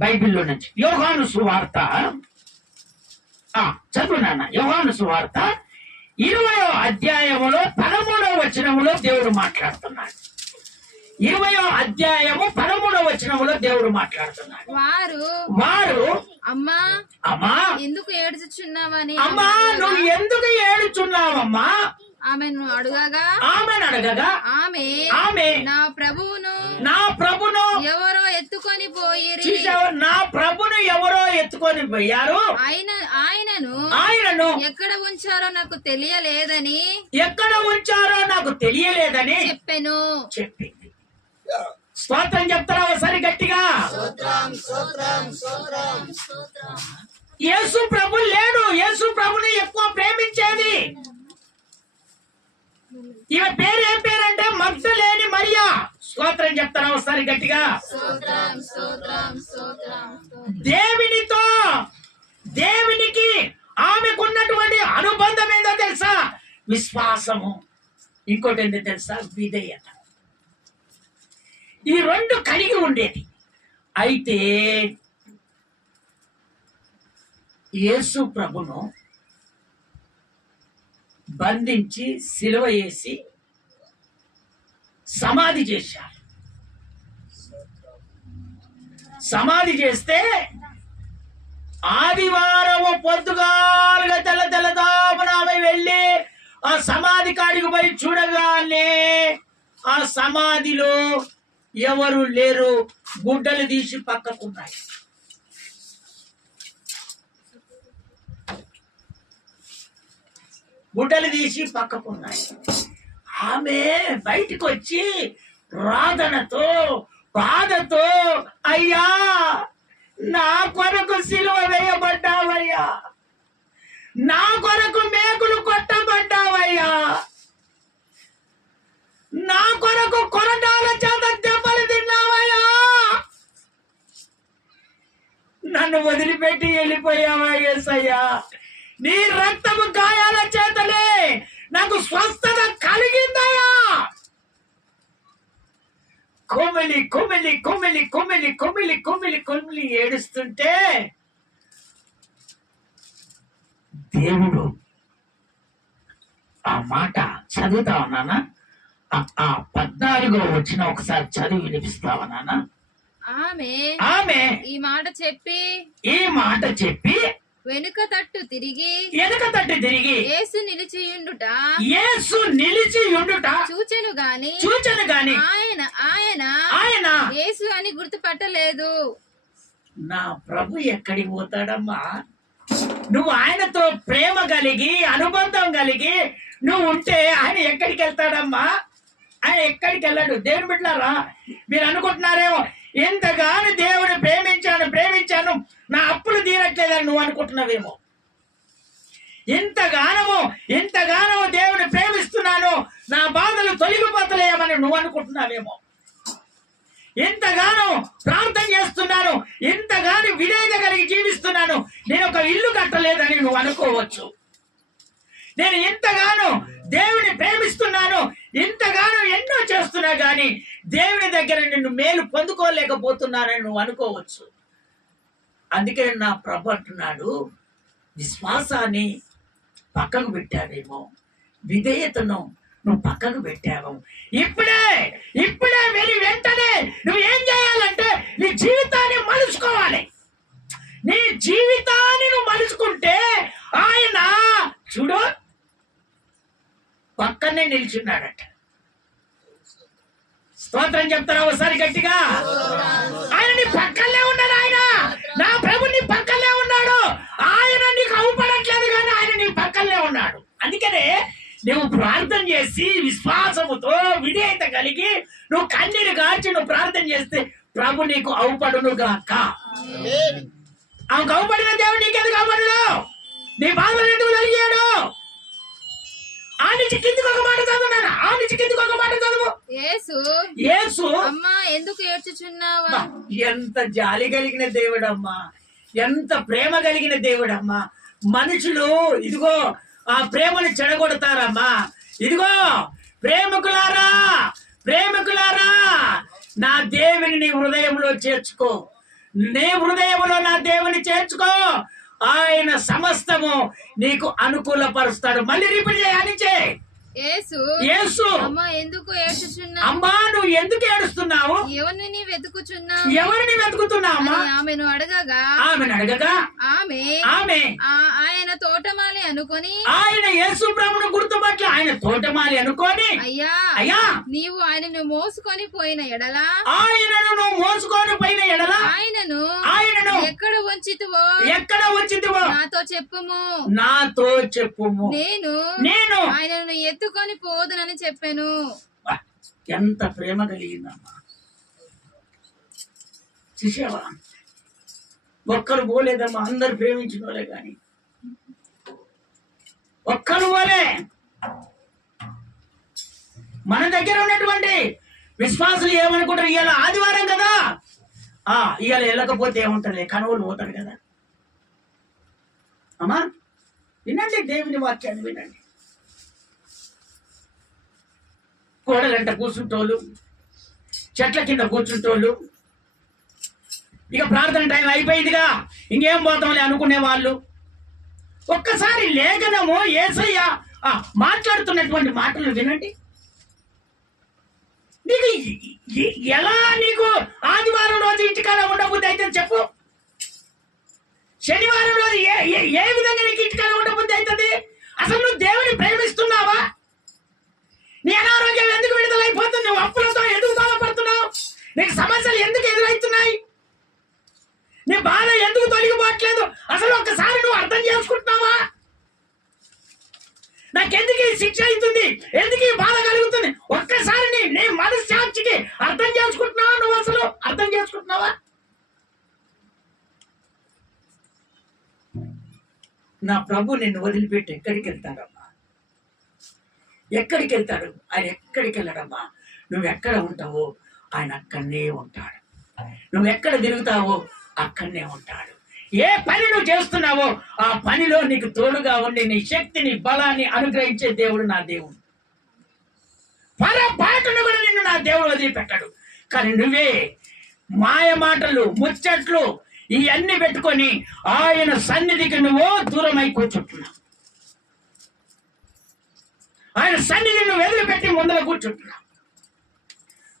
బైబిల్లో నుంచి యోహాను సువార్త చదువు నాన్న. యోహాను సువార్త 20వ అధ్యాయములో 13వ వచనములో దేవుడు మాట్లాడుతున్నాడు. 20వ అధ్యాయము 13వ వచనములో దేవుడు మాట్లాడుతున్నాడు. వారు అమ్మా ఎందుకు ఏడుచుచున్నావని, అమ్మా నువ్వు ఎందుకు ఏడుచున్నావమ్మా ఆమెను అడగగా ఆమె నా ప్రభువును ఎవరో ఎత్తుకొని పోయిరి. నా ప్రభును ఎవరో ఎత్తుకొని పోయారు, ఆయనను ఎక్కడ ఉంచారో నాకు తెలియలేదని చెప్పింది. స్తోత్రం చెప్తారా ఒకసారి గట్టిగా? యేసు ప్రభు లేడు. యేసు ప్రభుని ఎక్కువ ప్రేమించేది ఈమె పేరు ఏం పేరంటే మగ్దలేని మరియా. స్తోత్రం చెప్తారా ఒకసారి గట్టిగా? దేవునికి ఆమెకున్నటువంటి అనుబంధం ఏందో తెలుసా? విశ్వాసము. ఇంకోటి ఏంటో తెలుసా? విధేయత. ఈ రెండు కలిగి ఉండేది. అయితే యేసు ప్రభును బంధించి సిలువ వేసి సమాధి చేశారు. సమాధి చేస్తే ఆదివారము పొద్దుగాలుగా తెల్లదామున ఆమె వెళ్ళి ఆ సమాధి కాడికి పోయి చూడగానే ఆ సమాధిలో ఎవరు లేరు. గుడ్డలు తీసి పక్కకున్నాయి. గుడ్డలు తీసి పక్కకున్నాయి. ఆమె బయటికి వచ్చి రాధనతో బాధతో, అయ్యా నా కొరకు సిలువ వేయబడ్డావయ్యా, నా కొరకు మేకులు కొట్టబడ్డావయ్యా, నా కొరకు కొరడాల చేత దెబ్బలు తిన్నావయ్యా, నన్ను వదిలిపెట్టి వెళ్ళిపోయావా యేసయ్యా, నీ రక్తము గాయాల చేతనే నాకు స్వస్థత కలిగిందయ్యా. కొమ్మిలి కొమ్మిలి కొమ్మిలి కొమ్మిలి కొమ్మిలి కొమ్మిలి కొమ్మిలి ఏడుస్తుంటే దేవుడు ఆ మాట చదువుతావా నాన్న? ఆ 14వ వచ్చిన ఒకసారి చదివి వినిపిస్తావా నాన్న? ఆమె ఈ మాట చెప్పి వెనుక తట్టు తిరిగి యేసు నిలిచి ఉండుట చూచెను గాని ఆయన యేసు అని గుర్తుపట్టలేదు. నా ప్రభు ఎక్కడికి పోతాడమ్మా? నువ్వు ఆయనతో ప్రేమ కలిగి అనుబంధం కలిగి నువ్వు ఉంటే ఆయన ఎక్కడికి వెళ్తాడమ్మా? ఆయన ఎక్కడికి వెళ్ళాడు. దేవుని బిడ్డలారా, మీరు అనుకుంటున్నారేమో ఎంతగానో దేవుడు ప్రేమించాను నా అప్పులు తీరట్లేదని నువ్వు అనుకుంటున్నావేమో. ఎంతగానో దేవుని ప్రేమిస్తున్నాను, నా బాధలు తొలగిపోతలేమని నువ్వు అనుకుంటున్నావేమో. ఎంతగానో ప్రార్థన చేస్తున్నాను, ఎంతగానో విధేయత కలిగి జీవిస్తున్నాను, నేను ఒక ఇల్లు కట్టలేదని నువ్వు అనుకోవచ్చు. నేను ఎంతగానో దేవుని ప్రేమిస్తున్నాను, ఎంతగానో ఎన్నో చేస్తున్నా గాని దేవుని దగ్గర నిన్ను మేలు పొందుకోలేకపోతున్నానని నువ్వు అనుకోవచ్చు. అందుకే నా ప్రభు అంటున్నాడు, విశ్వాసాన్ని పక్కకు పెట్టావేమో, విధేయతను నువ్వు పక్కకు పెట్టావు. ఇప్పుడే వెళ్ళి వెంటనే నువ్వు ఏం చేయాలంటే నీ జీవితాన్ని మలుచుకోవాలి. నీ జీవితాన్ని నువ్వు మలుచుకుంటే ఆయన చూడు పక్కనే నిల్చున్నాడట. స్తోత్రం చెప్తారా ఒకసారి గట్టిగా? ఆయన నీ పక్కనే ఉన్నాడు. ఆయన నా ప్రభు నీ పక్కనే ఉన్నాడు. ఆయన నీకు అవుపడట్లేదు కానీ ఆయన నీ పక్కనే ఉన్నాడు. అందుకనే నువ్వు ప్రార్థన చేసి విశ్వాసముతో విధేయత కలిగి నువ్వు కన్నీరు గార్చి నువ్వు ప్రార్థన చేస్తే ప్రభు నీకు అవుపడును గాక. ఆమెకు అవుపడిన దేవుడు నీకెందుకు అవుపడడు? నీ బాధలు ఎందుకు కలిగాడు? ఆ నుంచి కిందికి ఒక మాట చదువున్నాను. ఆ నుంచి కిందికి ఒక మాట చదువు. యేసు అమ్మా ఎందుకు ఏడ్చుచున్నావా? ఎంత జాలి కలిగిన దేవుడమ్మా, ఎంత ప్రేమ కలిగిన దేవుడమ్మా. మనుషులు ఇదిగో ఆ ప్రేమను చెడగొడతారమ్మా. ఇదిగో ప్రేమికులారా, నా దేవుని నీ హృదయంలో చేర్చుకో. నీ హృదయములో నా దేవుని చేర్చుకో, ఆయన సమస్తము నీకు అనుకూలపరుస్తాడు. మళ్ళీ రిపీట్ చేయాలి. యేసు అమ్మా ఎందుకు ఏడ్చుచున్నావు? అమ్మా నువ్వు ఎందుకు ఏడుస్తున్నావు? ఎవరిని వెతుకుచున్నావు? ఎవరిని వెతుకుతున్నావా? ఆమెను అడగగా ఆమె ఆయన తోటమాలి అనుకొని, ఆయన యేసు ప్రభువును గుర్తుపట్ల ఆయన తోటమాలి అనుకొని, అయ్యా నీవు ఆయనను మోసుకొని పోయిన ఎడల, ఆయనను నువ్వు మోసుకొని పోయిన ఎడల ఆయనను ఎక్కడ ఉంచితివో నాతో చెప్పుము, నేను ఆయనను ఎత్తుకొని పోదునని చెప్పాను. ఎంత ప్రేమ కలిగిందమ్మా, చూసావా? ఒక్కరు పోలేదమ్మా, అందరు ప్రేమించిన వాళ్ళే, కానీ ఒక్కరు పోలే. మన దగ్గర ఉన్నటువంటి విశ్వాసులు ఏమనుకుంటారు? ఇవాళ ఆదివారం కదా, ఇవాళ వెళ్ళకపోతే ఏముంటుంది, కనువులు పోతాడు కదా. అమ్మా వినండి, దేవుని వాక్యాన్ని వినండి. కోడగంట కూర్చుంటోళ్ళు, చెట్ల కింద కూర్చుంటోళ్ళు, ఇక ప్రార్థన టైం అయిపోయిందిగా ఇంకేం పోతామని అనుకునే వాళ్ళు, ఒక్కసారి లేఖనము యేసయ్య మాట్లాడుతున్నటువంటి మాటలు వినండి. నీకు ఎలా నీకు ఆదివారం రోజు ఇంటికాడ ఉండబుద్ధి అయితే చెప్పు, శనివారం రోజు ఏ విధంగా నీకు ఇంటికాడ ఉండబుద్ధి అవుతుంది? అసలు నువ్వు దేవుని ప్రేమిస్తున్నావా? నీ అనారోగ్యం ఎందుకు విడుదలైపోతుంది? నువ్వు అప్పులతో ఎందుకు బాధపడుతున్నావు? నీకు సమస్యలు ఎందుకు ఎదురవుతున్నాయి? నీ బాధ ఎందుకు తొలగిపోవట్లేదు? అసలు ఒక్కసారి నువ్వు అర్థం చేసుకుంటున్నావా? నాకెందుకు ఈ శిక్ష అవుతుంది, ఎందుకు ఈ బాధ కలుగుతుంది? ఒక్కసారి నీ మనస్సాక్షికి అర్థం చేసుకుంటున్నావా? నువ్వు అసలు అర్థం చేసుకుంటున్నావా? నా ప్రభు నిన్ను వదిలిపెట్టి ఎక్కడికి వెళ్తాడమ్మా? ఎక్కడికి వెళ్తాడు ఆయన? ఎక్కడికి వెళ్ళడమ్మా? నువ్వు ఎక్కడ ఉంటావో ఆయన అక్కడనే ఉంటాడు. నువ్వు ఎక్కడ తిరుగుతావో అక్కడనే ఉంటాడు. ఏ పని నువ్వు చేస్తున్నావో ఆ పనిలో నీకు తోడుగా ఉండి నీ శక్తిని బలాన్ని అనుగ్రహించే దేవుడు నా దేవుడు. పొరపాటును కూడా నిన్ను నా దేవుడు వదిలిపెట్టాడు. కానీ నువ్వే మాయ మాటలు, ముచ్చట్లు ఇవన్నీ పెట్టుకొని ఆయన సన్నిధికి నువ్వు దూరమై కూర్చుంటున్నావు. ఆయన సన్నిధిని నువ్వు వదిలిపెట్టి ముందర కూర్చుంటున్నావు.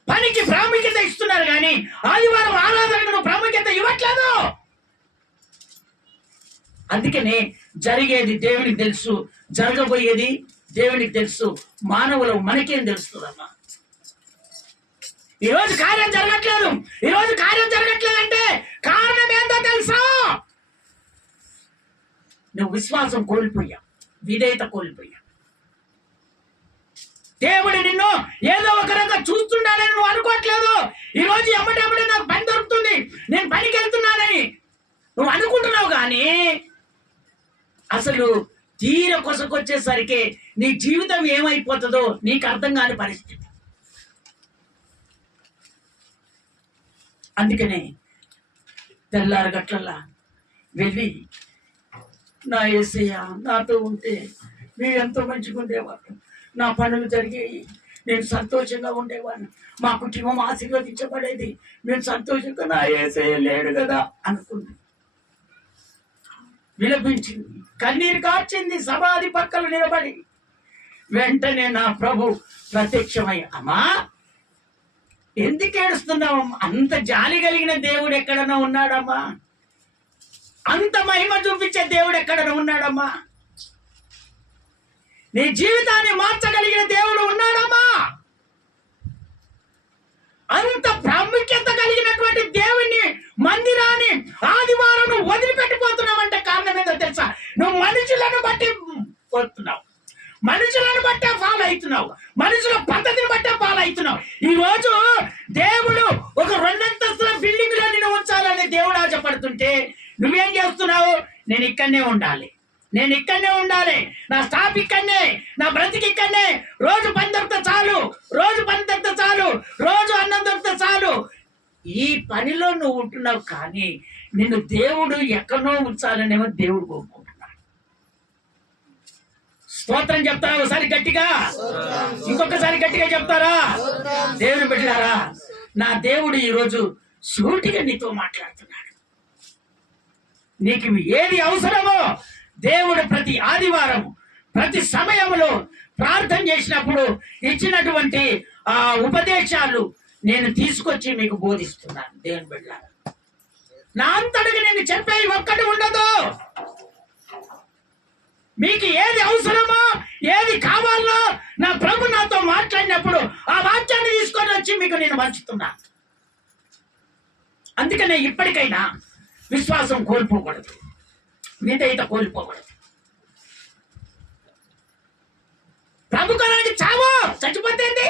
పనికి ప్రాముఖ్యత ఇస్తున్నారు కానీ ఆదివారం ఆరాధనకు ప్రాముఖ్యత ఇవ్వట్లేదు. అందుకనే జరిగేది దేవునికి తెలుసు, జరగబోయేది దేవునికి తెలుసు. మానవులు మనకేం తెలుస్తుందమ్మా? ఈరోజు కార్యం జరగట్లేదు, ఈరోజు కార్యం జరగట్లేదంటే కారణం ఏంటో తెలుసా? నువ్వు విశ్వాసం కోల్పోయా, విధేయత కోల్పోయా. దేవుడు నిన్ను ఏదో ఒక రకంగా చూస్తున్నాడని నువ్వు అనుకోవట్లేదు. ఈరోజు ఎమ్మటెమ్మటే నాకు పని దొరుకుతుంది, నేను పనికి వెళ్తున్నానని నువ్వు అనుకుంటున్నావు. కానీ అసలు తీర కొసకొచ్చేసరికి నీ జీవితం ఏమైపోతుందో నీకు అర్థం కాని పరిస్థితి. అందుకనే తెల్లారి గట్లల్లా వెళ్ళి, నా యేసయ్య నాతో ఉంటే మీరు ఎంతో మంచిగా ఉండేవారు, నా పనులు జరిగేవి, నేను సంతోషంగా ఉండేవాడిని, మా కుటుంబం ఆశీర్వదించబడేది, నేను సంతోషంగా నా యేసయ్య లేడు కదా అనుకుంది. విలపించింది, కన్నీరు కార్చింది, సమాధి పక్కన నిలబడి. వెంటనే నా ప్రభు ప్రత్యక్షమై, అమ్మా ఎందుకు ఏడుస్తున్నావు? అంత జాలి కలిగిన దేవుడు ఎక్కడన్నా ఉన్నాడమ్మా? అంత మహిమ చూపించే దేవుడు ఎక్కడన్నా ఉన్నాడమ్మా? నీ జీవితాన్ని మార్చగలిగిన దేవుడు ఉన్నాడమ్మా? అంత ప్రాముఖ్యత కలిగినటువంటి దేవుని మందిరాన్ని ఆదివారం నువ్వు వదిలిపెట్టిపోతున్నావంటే కారణం ఏదో తెలుసా? నువ్వు మనుషులను బట్టి పోతున్నావు, మనుషులను బట్టే ఫాలో అవుతున్నావు, మనుషుల పద్ధతిని బట్టే ఫాలో అవుతున్నావు. ఈ రోజు దేవుడు ఒక 2 అంతస్తుల బిల్డింగ్ లో నిన్ను ఉంచాలని దేవుడు ఆశపడుతుంటే నువ్వేం చేస్తున్నావు? నేను ఇక్కడనే ఉండాలి, నేను ఇక్కడనే ఉండాలి, నా స్టాప్ ఇక్కడనే, నా బ్రతికి ఇక్కడనే, రోజు పని దొరికితే చాలు, రోజు పని దొరికితే చాలు, రోజు అన్నం దొరికితే చాలు. ఈ పనిలో నువ్వు ఉంటున్నావు. కానీ నిన్ను దేవుడు ఎక్కడో ఉంచాలనేమో దేవుడు కోరుకుంటున్నాడు. స్తోత్రం చెప్తారా ఒకసారి గట్టిగా? ఇంకొకసారి గట్టిగా చెప్తారా? దేవుని బిడ్డలారా, నా దేవుడు ఈరోజు సూటిగా నీతో మాట్లాడుతున్నాడు. నీకు ఏది అవసరమో దేవుడు ప్రతి ఆదివారం ప్రతి సమయంలో ప్రార్థన చేసినప్పుడు ఇచ్చినటువంటి ఆ ఉపదేశాలు నేను తీసుకొచ్చి మీకు బోధిస్తున్నాను. దేవుని బిడ్డలారా, నా అంతటికి నేను చెప్పేది ఒక్కటి ఉండదు. మీకు ఏది అవసరమో ఏది కావాలో నా ప్రభు నాతో మాట్లాడినప్పుడు ఆ వాక్యాన్ని తీసుకొని వచ్చి మీకు నేను పంచుతున్నా. అందుకనే ఇప్పటికైనా విశ్వాసం కోల్పోకూడదు, విధేయత కోల్పోకూడదు. ప్రభు కొరకు చావు, చచ్చిపోతేంది?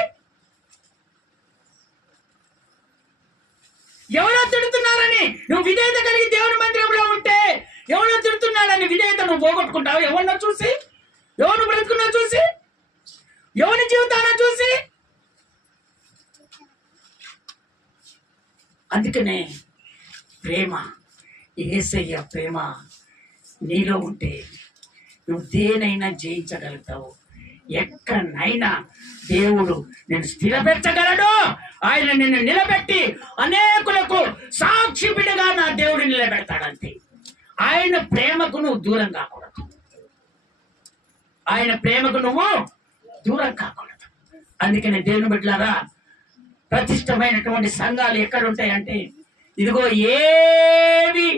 ఎవరో తిడుతున్నారని నువ్వు విధేయత కలిగి దేవుని మందిరంలో ఉంటే ఎవరో తిడుతున్నాడని విధేయత నువ్వు పోగొట్టుకుంటావు. ఎవరినో చూసి, ఎవరు బ్రతుకున్నా చూసి, ఎవరి జీవితాన్ని చూసి. అందుకనే ప్రేమ, యేసయ్య ప్రేమ నీలో ఉంటే నువ్వు దేనైనా జయించగలుగుతావు. ఎక్కడైనా దేవుడు నేను స్థిరపెట్టగలడు. ఆయన నిన్ను నిలబెట్టి అనేకులకు సాక్షి బిడ్డగా నా దేవుడు నిలబెడతాడంతే. ఆయన ప్రేమకు నువ్వు దూరం కాకూడదు. ఆయన ప్రేమకు నువ్వు దూరం కాకూడదు. అందుకనే దేవుని బిడ్డలారా, ప్రతిష్టమైనటువంటి సంఘాలు ఎక్కడ ఉంటాయంటే, ఇదిగో ఏవి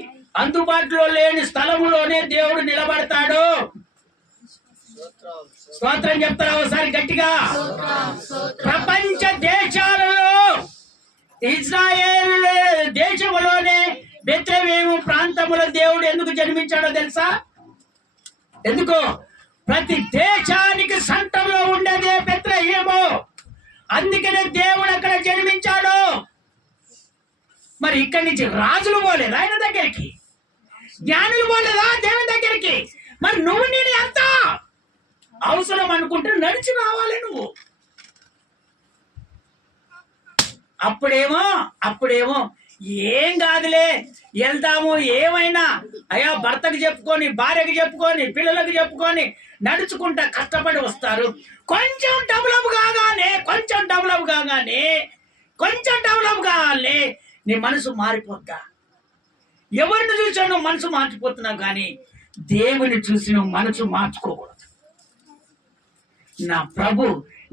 అందుబాటులో లేని స్థలములోనే దేవుడు నిలబడతాడు. స్తోత్రం చెప్తారా ఒకసారి గట్టిగా? ప్రపంచ దేశాలలో ఇజ్రాయేల్ దేశంలోనే బెత్లెహేము ప్రాంతములో దేవుడు ఎందుకు జన్మించాడో తెలుసా? ఎందుకు? ప్రతి దేశానికి సెంటర్లో ఉండేదే బెత్లెహేము. అందుకనే దేవుడు అక్కడ జన్మించాడు. మరి ఇక్కడి నుంచి రాజులు పోలేదు ఆయన దగ్గరికి, జ్ఞానులు పోలేదా దేవుని దగ్గరికి? మరి నువ్వు నేను ఎంత అవసరం అనుకుంటే నడిచి రావాలి నువ్వు. అప్పుడేమో ఏం కాదులే, వెళ్తాము, ఏమైనా అయ్యా భర్తకు చెప్పుకొని, భార్యకి చెప్పుకొని, పిల్లలకు చెప్పుకొని నడుచుకుంటా కష్టపడి వస్తారు. కొంచెం డెవలప్ కాగానే నీ మనసు మారిపోద్దా? ఎవరిని చూసా నువ్వు మనసు మార్చిపోతున్నావు, కానీ దేవుని చూసి నువ్వు మనసు మార్చుకోకూడదు. నా ప్రభు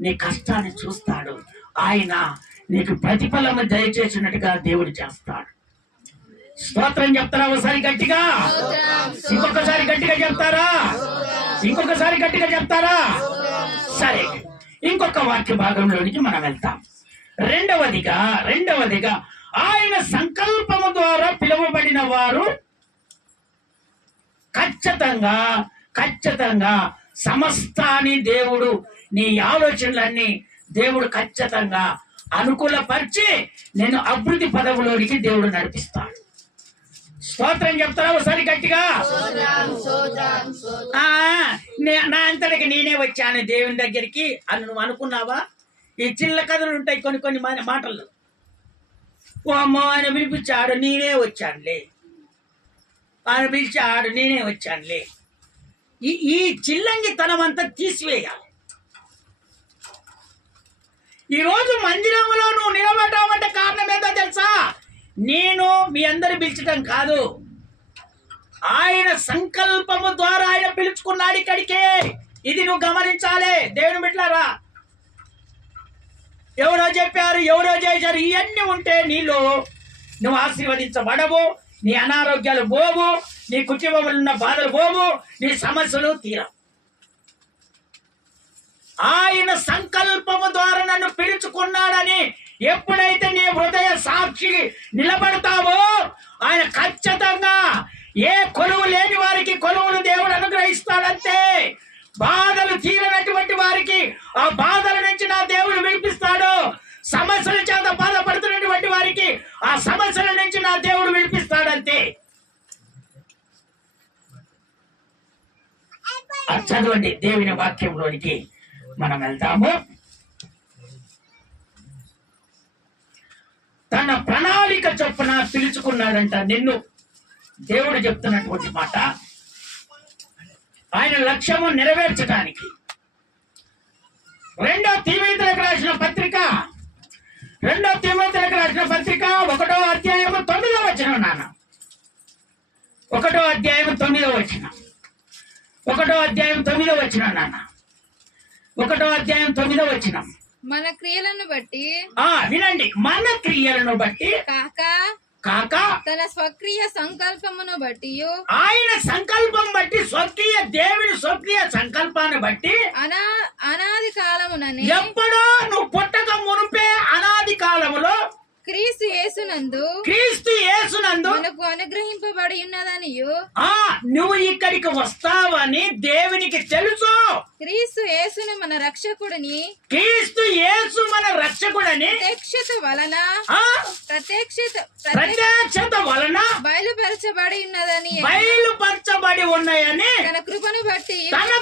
నీ కష్టాన్ని చూస్తాడు. ఆయన నీకు ప్రతిఫలము దయచేసినట్టుగా దేవుడు చేస్తాడు. స్తోత్రం చెప్తారా ఒకసారి గట్టిగా? ఇంకొకసారి గట్టిగా చెప్తారా? ఇంకొకసారి గట్టిగా చెప్తారా? సరే, ఇంకొక వాక్య భాగంలోనికి మనం వెళ్తాం. రెండవదిగా ఆయన సంకల్పము ద్వారా పిలువబడిన వారు ఖచ్చితంగా సమస్తాన్ని దేవుడు, నీ ఆలోచనలన్నీ దేవుడు ఖచ్చితంగా అనుకూలపరిచి నేను అభివృద్ధి పదవులోనికి దేవుడు నడిపిస్తాడు. స్తోత్రం చెప్తారా ఒకసారి గట్టిగా? నా అంతటికి నేనే వచ్చాను దేవుని దగ్గరికి అని నువ్వు అనుకున్నావా? ఈ చిల్ల కథలు ఉంటాయి కొన్ని మాటలు. ఓ అమ్మో, ఆయన పిలిపించాడు నేనే వచ్చానులే, ఆయన పిలిచాడు నేనే వచ్చానులే. ఈ చిల్లంగితనం అంతా తీసివేయాలి. ఈరోజు మందిరంలో నువ్వు నిలబడ్డావంటే కారణం ఏదో తెలుసా? నేను మీ అందరు పిలిచడం కాదు, ఆయన సంకల్పము ద్వారా ఆయన పిలుచుకున్నాడు ఇక్కడికి. ఇది నువ్వు గమనించాలి దేవుని బిడ్డలారా. ఎవరో చెప్పారు, ఎవరో చేశారు, ఇవన్నీ ఉంటే నీలో నువ్వు ఆశీర్వదించబడవు, నీ అనారోగ్యాలు పోవు, నీ కుటుంబంలో ఉన్న బాధలు పోవు, నీ సమస్యలు తీరవు. ఆయన సంకల్పము ద్వారా నన్ను పిలుచుకున్నాడని ఎప్పుడైతే నీ హృదయ సాక్షి నిలబడతావో ఆయన ఖచ్చితంగా ఏ కొలువు లేని వారికి కొలువును దేవుడు అనుగ్రహిస్తాడంతే. బాధలు తీరనటువంటి వారికి ఆ బాధల నుంచి నా దేవుడు విడిపిస్తాడు. సమస్యల చేత బాధపడుతున్నటువంటి వారికి ఆ సమస్యల నుంచి నా దేవుడు విడిపిస్తాడంతే. చదవండి దేవుని వాక్యంలోనికి మనం వెళ్తాము. తన ప్రణాళిక చొప్పున పిలుచుకున్నాడంట నిన్ను. దేవుడు చెప్తున్నటువంటి మాట, ఆయన లక్ష్యము నెరవేర్చడానికి. 2 తీమోతేయులకు రాసిన పత్రిక రెండో తిమోతిలకు రాసిన పత్రిక 1వ అధ్యాయము 9వ వచనం నాన్న. 1వ అధ్యాయం 9వ వచనం. 1వ అధ్యాయం 9వ వచనం నాన్న. 1వ అధ్యాయం 9వ వచనం. మన క్రియలను బట్టి వినండి, మన క్రియలను బట్టి కాక తన స్వక్రియ సంకల్పమును బట్టి, ఆయన సంకల్పం బట్టి, స్వకీయ దేవుని స్వకీయ సంకల్పాన్ని బట్టి అనాది కాలమునని, ఎప్పుడో నువ్వు పుట్టక మునుపే అనాది కాలములో క్రీస్తు యేసునందు మనకు అనుగ్రహింపబడి ఉన్నదనియు, నువ్వు ఇక్కడికి వస్తావని దేవునికి తెలుసు. క్రీస్తు యేసును మన రక్షకుడిని, క్రీస్తు యేసు మన రక్షకుడని ప్రత్యక్షత వలన బయలుపరచబడి ఉన్నాయని తన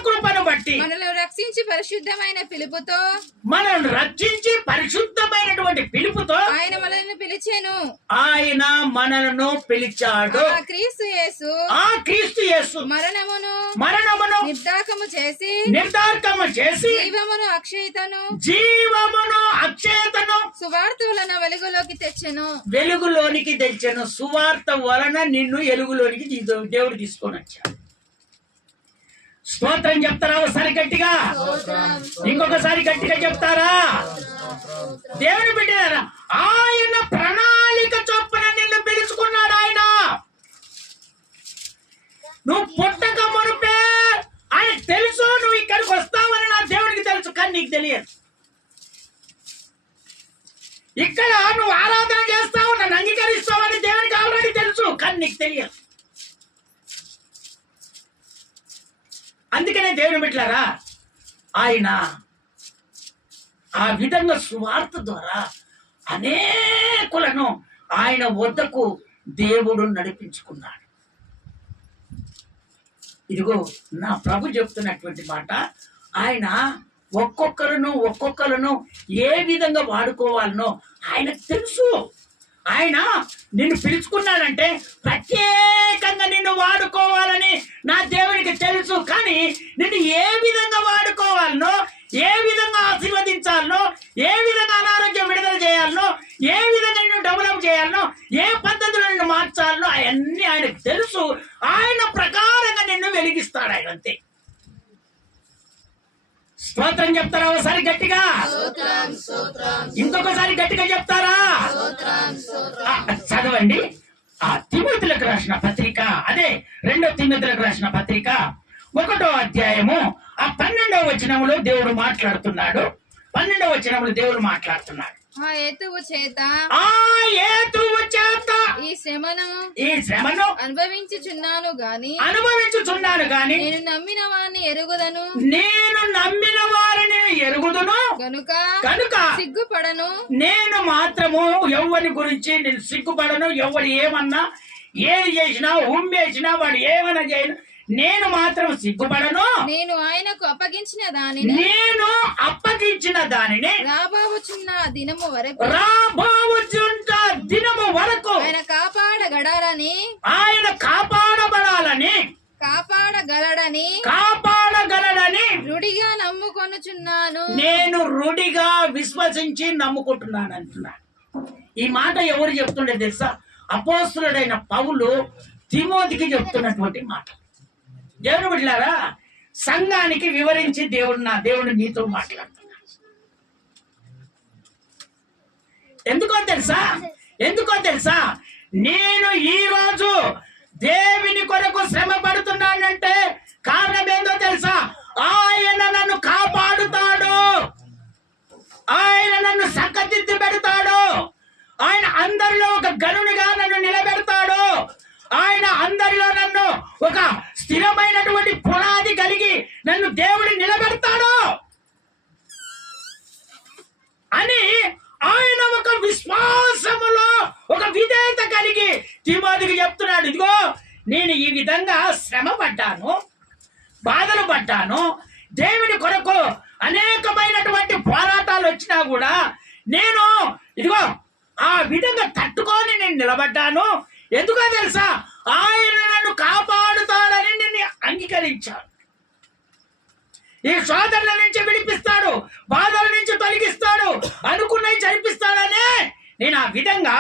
కృపను బట్టి మనల్ని రక్షించి పరిశుద్ధమైనటువంటి పిలుపుతో ఆయన మనల్ని పిలిచాను. ఆయన మనలను పిలిచాడు. క్రీస్తు యేసు మరణమును నిర్దాకము చేసి జీవమును అక్షయతను సువార్త వలన వెలుగులోనికి తెచ్చెను. సువార్త వలన నిన్ను వెలుగులోనికి దేవుడు తీసుకొని వచ్చాడు. స్తోత్రం చెప్తారా? ఒకసారి గట్టిగా, ఇంకొకసారి గట్టిగా చెప్తారా? దేవుని బిడ్డలారా, ఆయన ప్రణాళిక చొప్పున నిన్ను పిలుచుకున్నాడు. ఆయన నువ్వు పుట్టక మునుపే ఆయన తెలుసు నువ్వు ఇక్కడికి వస్తావని నా దేవుడికి తెలుసు, కానీ నీకు తెలియదు. ఇక్కడ నువ్వు ఆరాధన చేస్తావు, నన్ను అంగీకరిస్తావని దేవుడికి ఆల్రెడీ తెలుసు, కానీ నీకు తెలియదు. అందుకనే దేవుని బిడ్డలారా, ఆయన ఆ విధంగా సువార్త ద్వారా అనేకులను ఆయన వద్దకు దేవుడు నడిపించుకున్నాడు. ఇదిగో నా ప్రభు చెప్తున్నటువంటి మాట. ఆయన ఒక్కొక్కలను ఏ విధంగా వాడుకోవాలనో ఆయనకు తెలుసు. ఆయన నిన్ను పిలుచుకున్నాడంటే ప్రత్యేకంగా నిన్ను వాడుకోవాలని నా దేవునికి తెలుసు. కానీ నిన్ను ఏ విధంగా వాడుకోవాలనో, ఏ విధంగా ఆశీర్వదించాలనో, ఏ విధంగా అనారోగ్యం విడుదల చేయాలనో, ఏ విధంగా నిన్ను డెవలప్ చేయాలనో, ఏ పద్ధతిలో నిన్ను మార్చాలనో అవన్నీ ఆయనకు తెలుసు. ఆయన ప్రకారంగా నిన్ను వెలిగిస్తాడు ఆయన, అంతే. స్తోత్రం చెప్తారా? ఒకసారి గట్టిగా, ఇంకొకసారి గట్టిగా చెప్తారా? చదవండి. తిమోతిలకు రాసిన పత్రిక, అదే 2వ తిమోతిలకు రాసిన పత్రిక 1వ అధ్యాయము 12వ వచనంలో దేవుడు మాట్లాడుతున్నాడు. 12వ వచనంలో దేవుడు మాట్లాడుతున్నాడు. ఆ హేతువు చేత ఈ శ్రమను అనుభవించుచున్నాను గాని నేను నమ్మిన వారిని ఎరుగుదును కనుక సిగ్గుపడను. నేను మాత్రము ఎవరి గురించి నేను సిగ్గుపడను. ఎవడు ఏమన్నా, ఏది చేసినా, ఉమ్మేసినా, వాడు ఏమన్నా చేయను, నేను మాత్రం సిగ్గుపడను. నేను ఆయనకు అప్పగించిన దానిని రాబోచున్న దినము వరకు ఆయన కాపాడగలడని రుడిగా నమ్ముకొనుచున్నాను. నేను రుడిగా విశ్వసించి నమ్ముకుంటున్నాను అంటున్నాను. ఈ మాట ఎవరు చెప్తుండే తెలుసా? అపోస్తలుడైన పౌలు తిమోతికి చెప్తున్నటువంటి మాట. దేవుని బిడ్డలారా, సంఘానికి వివరించి దేవుడు నీతో మాట్లాడుతున్నాడు. ఎందుకో తెలుసా? నేను ఈ రోజు దేవుని కొరకు శ్రమ పడుతున్నానంటే కారణం ఏందో తెలుసా? ఆయన నన్ను కాపాడుతాడు, ఆయన నన్ను చక్కదిద్ది పెడతాడు, ఆయన అందరిలో ఒక గనునిగా నన్ను నిలబెడతాడు, ఆయన అందరిలో నన్ను ఒక స్థిరమైనటువంటి పునాది కలిగి నన్ను దేవుడు నిలబెడతాడు అని ఆయన ఒక విశ్వాసములో ఒక విధేయత కలిగి తిమోతికి చెప్తున్నాడు. ఇదిగో నేను ఈ విధంగా శ్రమ పడ్డాను, బాధలు పడ్డాను, దేవుని కొరకు అనేకమైనటువంటి పోరాటాలు వచ్చినా కూడా నేను ఇదిగో ఆ విధంగా తట్టుకొని నేను నిలబడ్డాను. ఎందుకో తెలుసా? ఆయన నన్ను కాపాడుతాడని నేను అంగీకరించాను. ఈ శోధనల నుంచి విడిపిస్తాడు, బాధల నుంచి తొలగిస్తాడు, అనుకున్నవి జరిపిస్తాడనే నేను ఆ విధంగా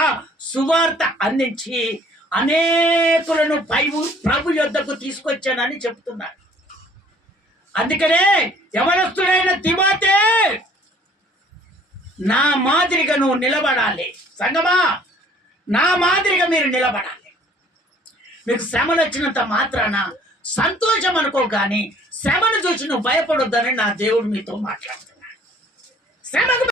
సువార్త అందించి అనేకులను ప్రభు యొద్దకు తీసుకొచ్చానని చెప్తున్నాడు. అందుకనే యవనస్తుడైన తిమోతే, నా మాదిరిగా నువ్వు నిలబడాలి. సంగమా, నా మాదిరిగా మీరు నిలబడాలి. మీకు శ్రమలు వచ్చినంత మాత్రాన సంతోషం అనుకో, కానీ శ్రమను చూసి నువ్వు భయపడొద్దని నా దేవుడు మీతో మాట్లాడుతున్నాడు. శ్రమకు